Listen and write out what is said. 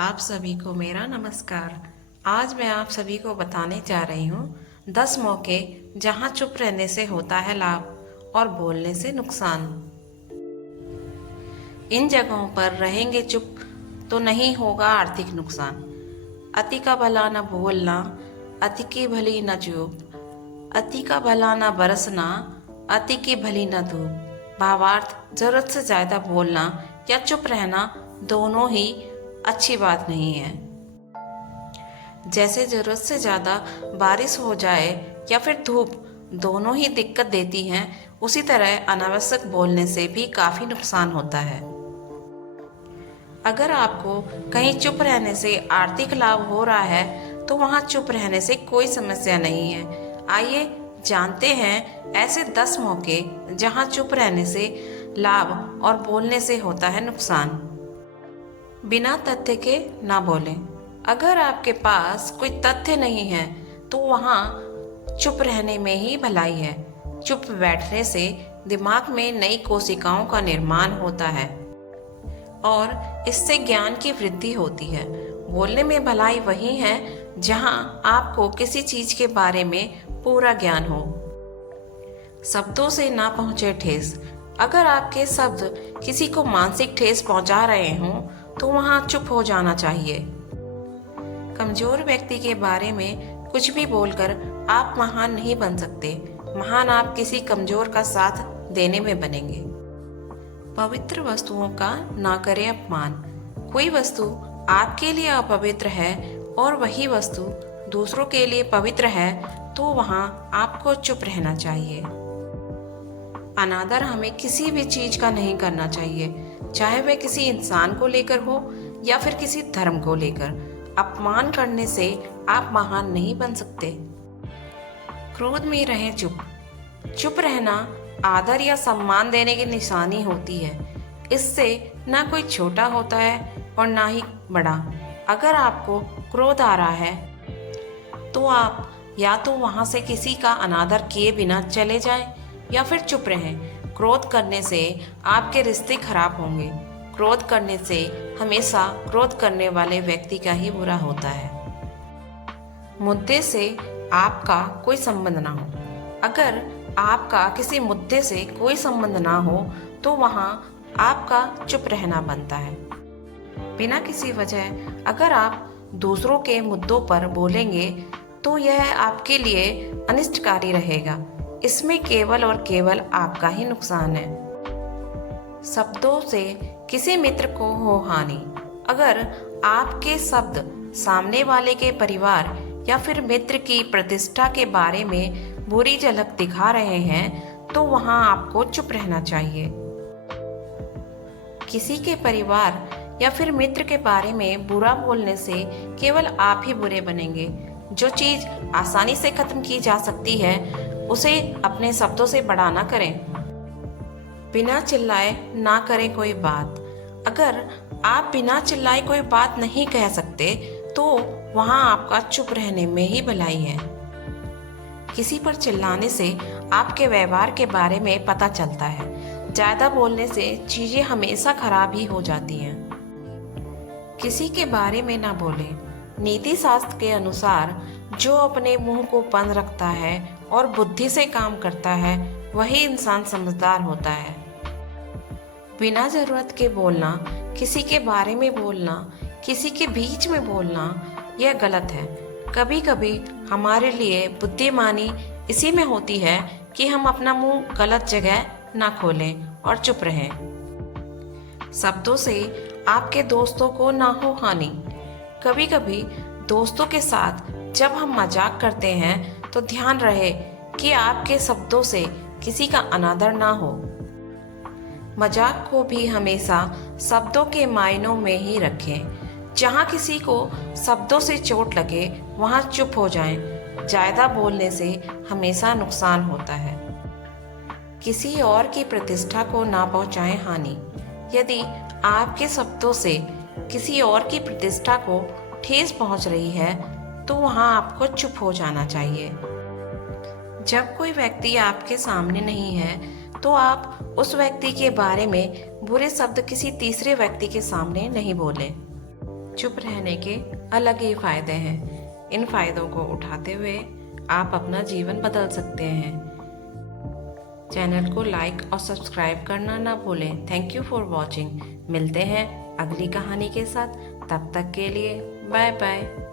आप सभी को मेरा नमस्कार। आज मैं आप सभी को बताने जा रही हूँ 10 मौके जहाँ चुप रहने से होता है लाभ और बोलने से नुकसान। इन जगहों पर रहेंगे चुप तो नहीं होगा आर्थिक नुकसान। अति का भला न बोलना, अति की भली न चूप। अति का भला न बरसना, अति की भली न धूप। भावार्थ, जरूरत से ज्यादा बोलना या चुप रहना दोनों ही अच्छी बात नहीं है। जैसे जरूरत से ज़्यादा बारिश हो जाए या फिर धूप, दोनों ही दिक्कत देती हैं, उसी तरह अनावश्यक बोलने से भी काफ़ी नुकसान होता है। अगर आपको कहीं चुप रहने से आर्थिक लाभ हो रहा है तो वहाँ चुप रहने से कोई समस्या नहीं है। आइए जानते हैं ऐसे 10 मौके जहाँ चुप रहने से लाभ और बोलने से होता है नुकसान। बिना तथ्य के ना बोलें। अगर आपके पास कोई तथ्य नहीं है तो वहाँ चुप रहने में ही भलाई है। चुप बैठने से दिमाग में नई कोशिकाओं का निर्माण होता है और इससे ज्ञान की वृद्धि होती है। बोलने में भलाई वही है जहाँ आपको किसी चीज के बारे में पूरा ज्ञान हो। शब्दों से ना पहुँचे ठेस। अगर आपके शब्द किसी को मानसिक ठेस पहुँचा रहे हों तो वहाँ चुप हो जाना चाहिए। कमजोर व्यक्ति के बारे में कुछ भी बोलकर आप महान नहीं बन सकते। महान आप किसी कमजोर का साथ देने में बनेंगे। पवित्र वस्तुओं का ना करें अपमान। कोई वस्तु आपके लिए अपवित्र है और वही वस्तु दूसरों के लिए पवित्र है तो वहाँ आपको चुप रहना चाहिए। अनादर हमें किसी भी चीज का नहीं करना चाहिए, चाहे वह किसी इंसान को लेकर हो या फिर किसी धर्म को लेकर। अपमान करने से आप महान नहीं बन सकते। क्रोध में रहें चुप। चुप रहना आदर या सम्मान देने की निशानी होती है। इससे ना कोई छोटा होता है और ना ही बड़ा। अगर आपको क्रोध आ रहा है तो आप या तो वहां से किसी का अनादर किए बिना चले जाएं या फिर चुप रहें। क्रोध करने से आपके रिश्ते खराब होंगे। क्रोध करने से हमेशा क्रोध करने वाले व्यक्ति का ही बुरा होता है। मुद्दे से आपका कोई संबंध ना हो। अगर आपका किसी मुद्दे से कोई संबंध ना हो तो वहाँ आपका चुप रहना बनता है। बिना किसी वजह अगर आप दूसरों के मुद्दों पर बोलेंगे तो यह आपके लिए अनिष्टकारी रहेगा। इसमें केवल और केवल आपका ही नुकसान है। शब्दों से किसी मित्र को हो हानि। अगर आपके शब्द सामने वाले के परिवार या फिर मित्र की प्रतिष्ठा के बारे में बुरी झलक दिखा रहे हैं तो वहां आपको चुप रहना चाहिए। किसी के परिवार या फिर मित्र के बारे में बुरा बोलने से केवल आप ही बुरे बनेंगे। जो चीज आसानी से खत्म की जा सकती है उसे अपने शब्दों से बड़ा ना करें। बिना चिल्लाए ना करें कोई बात। अगर आप बिना चिल्लाए कोई बात नहीं कह सकते तो वहां आपका चुप रहने में ही भलाई है। किसी पर चिल्लाने से आपके व्यवहार के बारे में पता चलता है। ज्यादा बोलने से चीजें हमेशा खराब ही हो जाती हैं। किसी के बारे में ना बोलें। नीति शास्त्र के अनुसार जो अपने मुंह को बंद रखता है और बुद्धि से काम करता है वही इंसान समझदार होता है। बिना जरूरत के बोलना, किसी के बारे में बोलना, किसी के बीच में बोलना यह गलत है। कभी कभी हमारे लिए बुद्धिमानी इसी में होती है कि हम अपना मुंह गलत जगह ना खोलें और चुप रहें। शब्दों से आपके दोस्तों को ना हो हानि। कभी कभी दोस्तों के साथ जब हम मजाक करते हैं तो ध्यान रहे कि आपके शब्दों से किसी का अनादर ना हो। मजाक को भी हमेशा शब्दों के मायनों में ही रखें। जहाँ किसी को शब्दों से चोट लगे वहाँ चुप हो जाएं। ज्यादा बोलने से हमेशा नुकसान होता है। किसी और की प्रतिष्ठा को ना पहुँचाएं हानि। यदि आपके शब्दों से किसी और की प्रतिष्ठा को ठेस पहुँच रही है तो वहाँ आपको चुप हो जाना चाहिए। जब कोई व्यक्ति आपके सामने नहीं है तो आप उस व्यक्ति के बारे में बुरे शब्द किसी तीसरे व्यक्ति के सामने नहीं बोलें। चुप रहने के अलग ही फायदे हैं। इन फायदों को उठाते हुए आप अपना जीवन बदल सकते हैं। चैनल को लाइक और सब्सक्राइब करना ना भूलें। Thank you for watching. मिलते हैं अगली कहानी के साथ। तब तक के लिए बाय बाय।